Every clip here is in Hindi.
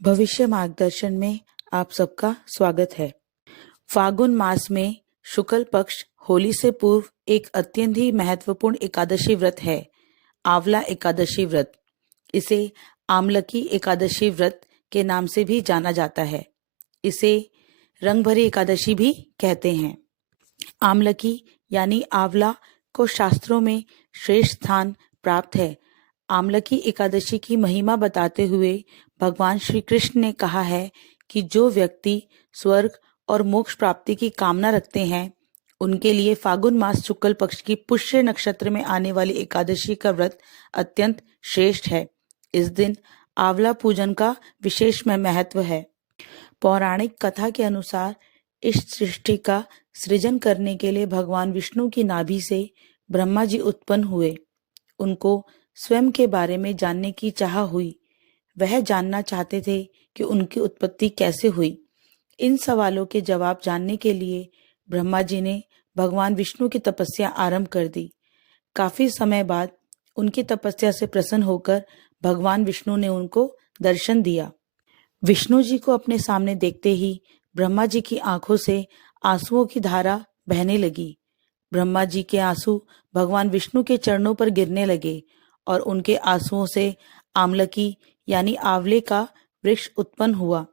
भविष्य मार्गदर्शन में आप सबका स्वागत है। फागुन मास में शुक्ल पक्ष होली से पूर्व एक अत्यंत ही महत्वपूर्ण एकादशी व्रत है, आंवला एकादशी व्रत। इसे आमलकी एकादशी व्रत के नाम से भी जाना जाता है। इसे रंग भरी एकादशी भी कहते हैं। आमलकी यानी आंवला को शास्त्रों में श्रेष्ठ स्थान प्राप्त है। आमलकी एकादशी की महिमा बताते हुए भगवान श्री कृष्ण ने कहा है कि जो व्यक्ति स्वर्ग और मोक्ष प्राप्ति की कामना रखते हैं, उनके लिए फागुन मास शुक्ल पक्ष की पुष्य नक्षत्र में आने वाली एकादशी का व्रत अत्यंत श्रेष्ठ है। इस दिन आंवला पूजन का विशेष महत्व है। पौराणिक कथा के अनुसार इस सृष्टि का सृजन करने के लिए भगवान विष्णु की नाभि से ब्रह्मा जी उत्पन्न हुए। उनको स्वयं के बारे में जानने की चाह हुई। वह जानना चाहते थे कि उनकी उत्पत्ति कैसे हुई। इन सवालों के जवाब जानने के लिए ब्रह्मा जी ने भगवान विष्णु की तपस्या आरंभ कर दी। काफी समय बाद उनकी तपस्या से प्रसन्न होकर भगवान विष्णु ने उनको दर्शन दिया। विष्णु जी को अपने सामने देखते ही ब्रह्मा जी की आंखों से आंसुओं की धारा बहने लगी। ब्रह्मा जी के आंसू भगवान विष्णु के चरणों पर गिरने लगे और उनके आंसुओं से आमलकी यानी आंवले का वृक्ष उत्पन्न हुआ।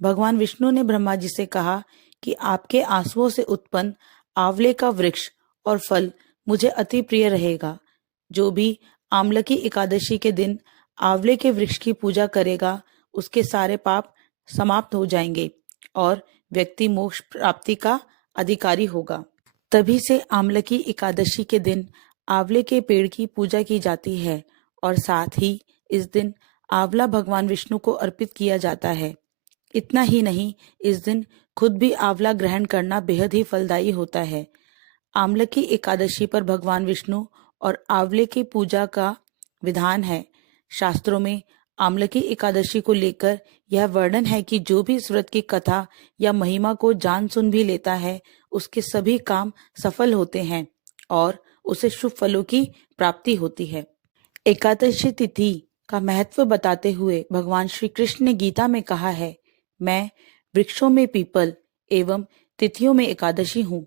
भगवान विष्णु ने ब्रह्मा जी से कहा कि आपके आंसुओं से उत्पन्न आंवले का वृक्ष और फल मुझे अति प्रिय रहेगा। जो भी आमलकी एकादशी के दिन आंवले के वृक्ष की पूजा करेगा, उसके सारे पाप समाप्त हो जाएंगे और व्यक्ति मोक्ष प्राप्ति का अधिकारी होगा। तभी से आमलकी एकादशी के दिन आंवले के पेड़ की पूजा की जाती है और साथ ही इस दिन आंवला भगवान विष्णु को अर्पित किया जाता है। इतना ही नहीं, इस दिन खुद भी आंवला ग्रहण करना बेहद ही फलदायी होता है। आमलकी एकादशी पर भगवान विष्णु और आंवले की पूजा का विधान है। शास्त्रों में आमलकी एकादशी को लेकर यह वर्णन है कि जो भी इस व्रत की कथा या महिमा को जान सुन भी लेता है, उसके सभी काम सफल होते हैं और उसे शुभ फलों की प्राप्ति होती है। एकादशी तिथि का महत्व बताते हुए भगवान श्री कृष्ण ने गीता में कहा है, मैं वृक्षों में पीपल एवं तिथियों में एकादशी हूँ।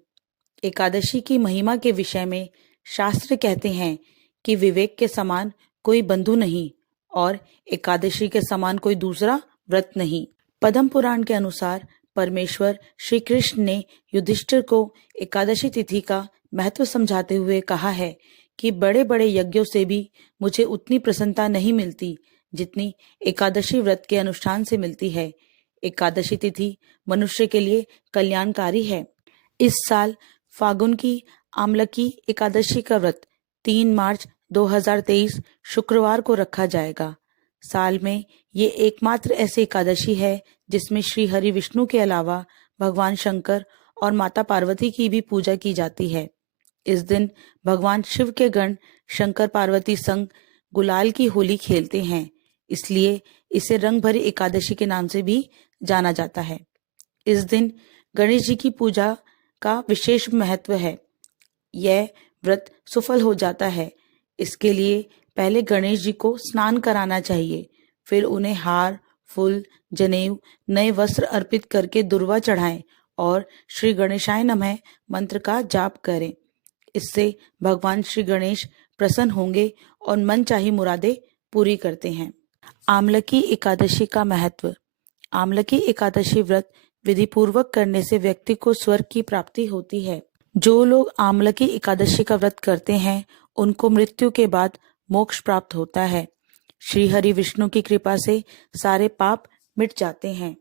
एकादशी की महिमा के विषय में शास्त्र कहते हैं कि विवेक के समान कोई बंधु नहीं और एकादशी के समान कोई दूसरा व्रत नहीं। पद्म पुराण के अनुसार परमेश्वर श्री कृष्ण ने युधिष्ठिर को एकादशी तिथि का महत्व समझाते हुए कहा है कि बड़े बड़े यज्ञों से भी मुझे उतनी प्रसन्नता नहीं मिलती जितनी एकादशी व्रत के अनुष्ठान से मिलती है। एकादशी तिथि मनुष्य के लिए कल्याणकारी है। इस साल फागुन की आमलकी एकादशी का व्रत 3 मार्च 2023 शुक्रवार को रखा जाएगा। साल में ये एकमात्र ऐसी एकादशी है जिसमें श्री हरि विष्णु के अलावा भगवान शंकर और माता पार्वती की भी पूजा की जाती है। इस दिन भगवान शिव के गण शंकर पार्वती संग गुलाल की होली खेलते हैं, इसलिए इसे रंग भरी एकादशी के नाम से भी जाना जाता है। इस दिन गणेश जी की पूजा का विशेष महत्व है। यह व्रत सफल हो जाता है। इसके लिए पहले गणेश जी को स्नान कराना चाहिए, फिर उन्हें हार, फूल, जनेऊ, नए वस्त्र अर्पित करके दुर्वा चढ़ाएं और श्री गणेशाय नमः मंत्र का जाप करें। इससे भगवान श्री गणेश प्रसन्न होंगे और मन चाही मुरादें पूरी करते हैं। आमलकी एकादशी का महत्व। आमलकी एकादशी व्रत विधि पूर्वक करने से व्यक्ति को स्वर्ग की प्राप्ति होती है। जो लोग आमलकी एकादशी का व्रत करते हैं, उनको मृत्यु के बाद मोक्ष प्राप्त होता है। श्री हरि विष्णु की कृपा से सारे पाप मिट जाते हैं।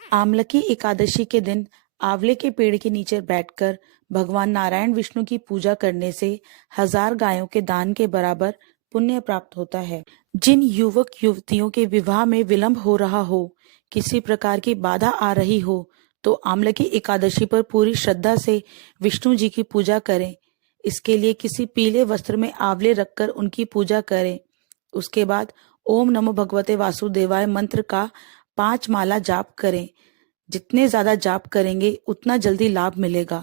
आमलकी एकादशी के दिन आंवले के पेड़ के नीचे बैठकर भगवान नारायण विष्णु की पूजा करने से 1000 गायों के दान के बराबर पुण्य प्राप्त होता है। जिन युवक युवतियों के विवाह में विलंब हो रहा हो, किसी प्रकार की बाधा आ रही हो, तो आमलकी एकादशी पर पूरी श्रद्धा से विष्णु जी की पूजा करें। इसके लिए किसी पीले वस्त्र में आंवले रखकर उनकी पूजा करें। उसके बाद ओम नमो भगवते वासुदेवाय मंत्र का 5 माला जाप करें। जितने ज्यादा जाप करेंगे उतना जल्दी लाभ मिलेगा।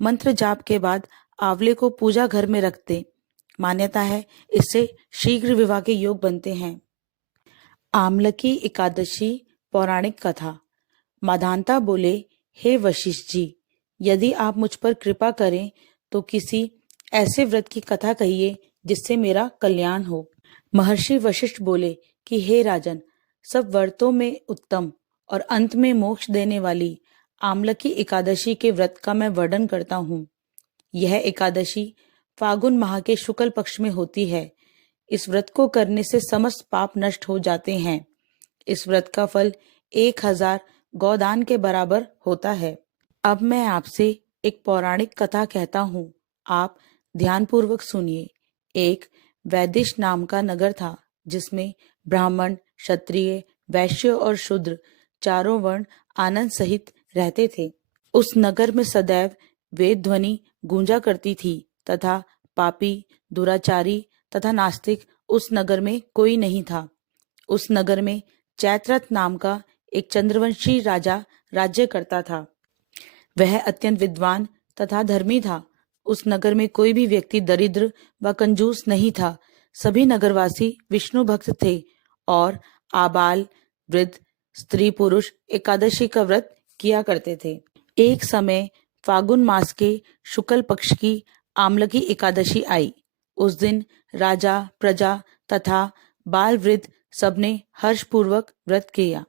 मंत्र जाप के बाद आंवले को पूजा घर में रख दें। मान्यता है इससे शीघ्र विवाह के योग बनते हैं। आमलकी एकादशी पौराणिक कथा। माधानता बोले, हे वशिष्ठ जी, यदि आप मुझ पर कृपा करें तो किसी ऐसे व्रत की कथा कहिए जिससे मेरा कल्याण हो। महर्षि वशिष्ठ बोले कि हे राजन, सब व्रतों में उत्तम और अंत में मोक्ष देने वाली आमलकी एकादशी के व्रत का मैं वर्णन करता हूँ। यह एकादशी फागुन माह के शुक्ल पक्ष में होती है। इस व्रत को करने से समस्त पाप नष्ट हो जाते हैं। इस व्रत का फल 1000 गौदान के बराबर होता है। अब मैं आपसे एक पौराणिक कथा कहता हूँ, आप ध्यानपूर्वक सुनिए। एक वैदिश नाम का नगर था जिसमें ब्राह्मण, क्षत्रिय, वैश्य और शूद्र चारों वर्ण आनंद सहित रहते थे। उस नगर में सदैव वेद ध्वनि गूंजा करती थी तथा पापी, दुराचारी तथा नास्तिक उस नगर में कोई नहीं था। उस नगर में चैत्रथ नाम का एक चंद्रवंशी राजा राज्य करता था। वह अत्यंत विद्वान तथा धर्मी था। उस नगर में कोई भी व्यक्ति दरिद्र व कंजूस नहीं था। सभी नगरवासी विष्णु भक्त थे और आबाल, वृद्ध, स्त्री, पुरुष एकादशी का व्रत किया करते थे। एक समय फागुन मास के शुक्ल पक्ष की आमलकी एकादशी आई। उस दिन राजा, प्रजा तथा बाल वृद्ध सबने हर्षपूर्वक व्रत किया।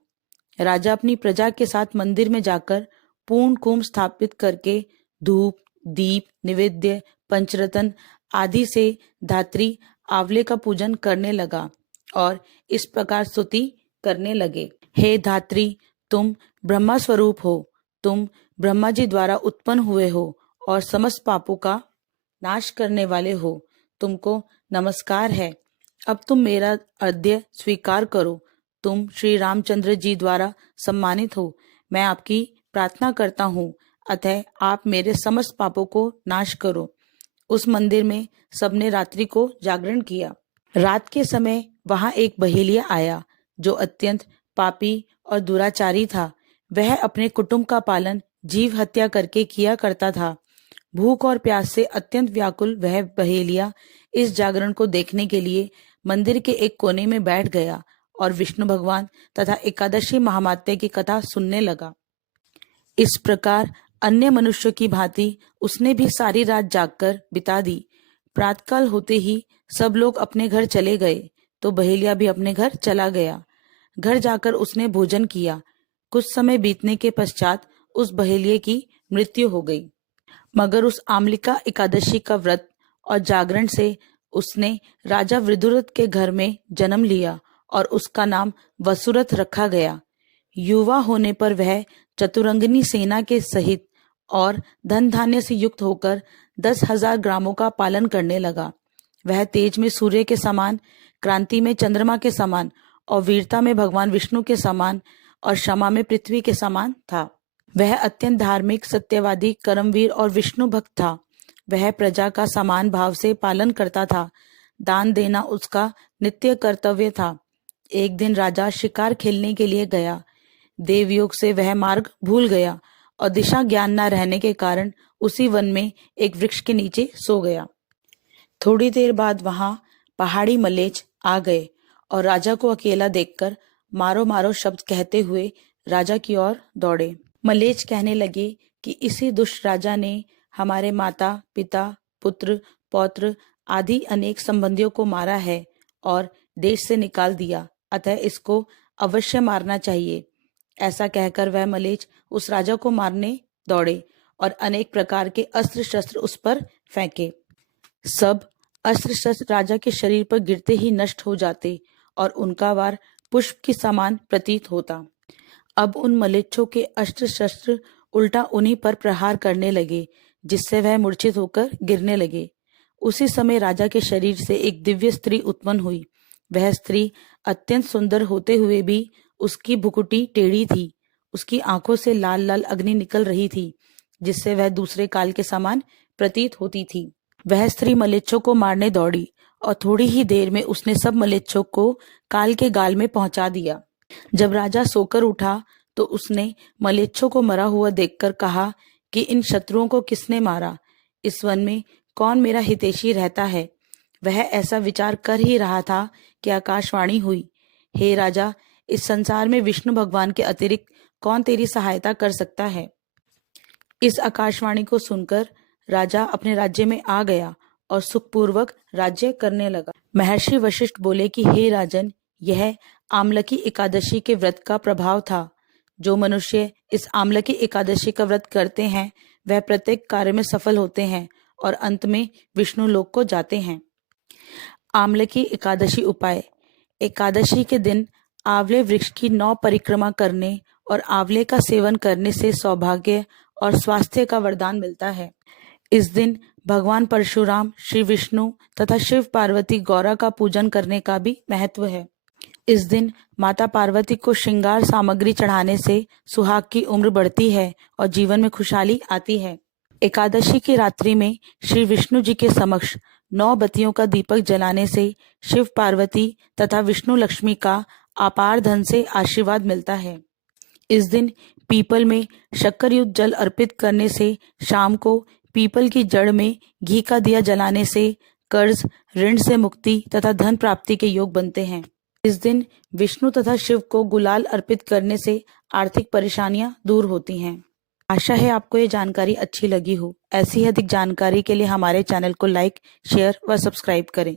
राजा अपनी प्रजा के साथ मंदिर में जाकर पूर्ण कुंभ स्थापित करके धूप, दीप, निवेद्य, पंचरत्न आदि से धात्री आंवले का पूजन करने लगा और इस प्रकार स्तुति करने लगे। हे धात्री, तुम ब्रह्मा स्वरूप हो, तुम ब्रह्मा जी द्वारा उत्पन्न हुए हो और समस्त पापों का नाश करने वाले हो। तुमको नमस्कार है। अब तुम मेरा अर्घ्य स्वीकार करो। तुम श्री रामचंद्र जी द्वारा सम्मानित हो। मैं आपकी प्रार्थना करता हूँ, अतः आप मेरे समस्त पापों को नाश करो। उस मंदिर में सबने रात्रि को जागरण किया। रात के समय वहां एक बहेलिया आया जो अत्यंत पापी और दुराचारी था। वह अपने कुटुंब का पालन जीव हत्या करके किया करता था। भूख और प्यास से अत्यंत व्याकुल वह बहेलिया इस जागरण को देखने के लिए मंदिर के एक कोने में बैठ गया और विष्णु भगवान तथा एकादशी महात्म्य की कथा सुनने लगा। इस प्रकार अन्य मनुष्यों की भांति उसने भी सारी रात जागकर बिता दी। प्रातःकाल होते ही सब लोग अपने घर चले गए तो बहेलिया भी अपने घर चला गया। घर जाकर उसने भोजन किया। कुछ समय बीतने के पश्चात उस बहेलिये की मृत्यु हो गई। मगर उस आमलिका एकादशी का व्रत और जागरण से उसने राजा विदुरथ के घर में जन्म लिया और उसका नाम वसुरथ रखा गया। युवा होने पर वह चतुरंगिनी सेना के सहित और धन धान्य से युक्त होकर 10,000 ग्रामों का पालन करने लगा। वह तेज में सूर्य के समान, क्रांति में चंद्रमा के समान और वीरता में भगवान विष्णु के समान और क्षमा में पृथ्वी के समान था। वह अत्यंत धार्मिक, सत्यवादी, कर्मवीर और विष्णु भक्त था। वह प्रजा का समान भाव से पालन करता था। दान देना उसका नित्य कर्तव्य था। एक दिन राजा शिकार खेलने के लिए गया। देवयोग से वह मार्ग भूल गया और दिशा ज्ञान न रहने के कारण उसी वन में एक वृक्ष के नीचे सो गया। थोड़ी देर बाद वहां पहाड़ी मलेच आ गए और राजा को अकेला देखकर मारो मारो शब्द कहते हुए राजा की ओर दौड़े। मलेच कहने लगे कि इसी दुष्ट राजा ने हमारे माता, पिता, पुत्र, पौत्र आदि अनेक संबंधियों को मारा है और देश से निकाल दिया, अतः इसको अवश्य मारना चाहिए। ऐसा कहकर वह मलेच उस राजा को मारने दौड़े और अनेक प्रकार के अस्त्र शस्त्र उस पर फेंके। सब अस्त्र शस्त्र राजा के शरीर पर गिरते ही नष्ट हो जाते और उनका वार पुष्प की समान प्रतीत होता। अब उन मलेच्छों के अस्त्र शस्त्र उल्टा उन्हीं पर प्रहार करने लगे, जिससे वह मूर्छित होकर गिरने लगे। उसी समय राजा के शरीर से एक दिव्य स्त्री उत्पन्न हुई। वह स्त्री अत्यंत सुंदर होते हुए भी उसकी भुकुटी टेढ़ी थी। उसकी आंखों से लाल लाल अग्नि निकल रही थी, जिससे वह दूसरे काल के समान प्रतीत होती थी। वह स्त्री मलेच्छों को मारने दौड़ी और थोड़ी ही देर में उसने सब मलेच्छों को काल के गाल में पहुंचा दिया। जब राजा सोकर उठा तो उसने मलेच्छों को मरा हुआ देखकर कहा कि इन शत्रुओं को किसने मारा? इस वन में कौन मेरा हितैषी रहता है? वह ऐसा विचार कर ही रहा था कि आकाशवाणी हुई, हे राजा, इस संसार में विष्णु भगवान के अतिरिक्त कौन तेरी सहायता कर सकता है। इस आकाशवाणी को सुनकर राजा अपने राज्य में आ गया और सुखपूर्वक राज्य करने लगा। महर्षि वशिष्ठ बोले कि हे राजन, यह आमलकी एकादशी के व्रत का प्रभाव था। जो मनुष्य इस आमलकी एकादशी का व्रत करते हैं वह प्रत्येक कार्य में सफल होते हैं और अंत में विष्णु लोक को जाते हैं। आमलकी एकादशी उपाय। एकादशी के दिन आंवले वृक्ष की 9 परिक्रमा करने और आंवले का सेवन करने से सौभाग्य और स्वास्थ्य का वरदान मिलता है। इस दिन भगवान परशुराम, श्री विष्णु तथा शिव पार्वती गौरा का पूजन करने का भी महत्व है। इस दिन माता पार्वती को श्रृंगार सामग्री चढ़ाने से सुहाग की उम्र बढ़ती है और जीवन में खुशहाली आती है। एकादशी की रात्रि में श्री विष्णु जी के समक्ष 9 बत्तियों का दीपक जलाने से शिव पार्वती तथा विष्णु लक्ष्मी का अपार धन से आशीर्वाद मिलता है। इस दिन पीपल में शक्कर युक्त जल अर्पित करने से शाम को पीपल की जड़ में घी का दिया जलाने से कर्ज, ऋण से मुक्ति तथा धन प्राप्ति के योग बनते हैं। इस दिन विष्णु तथा शिव को गुलाल अर्पित करने से आर्थिक परेशानियां दूर होती हैं। आशा है आपको ये जानकारी अच्छी लगी हो। ऐसी ही अधिक जानकारी के लिए हमारे चैनल को लाइक, शेयर व सब्सक्राइब करें।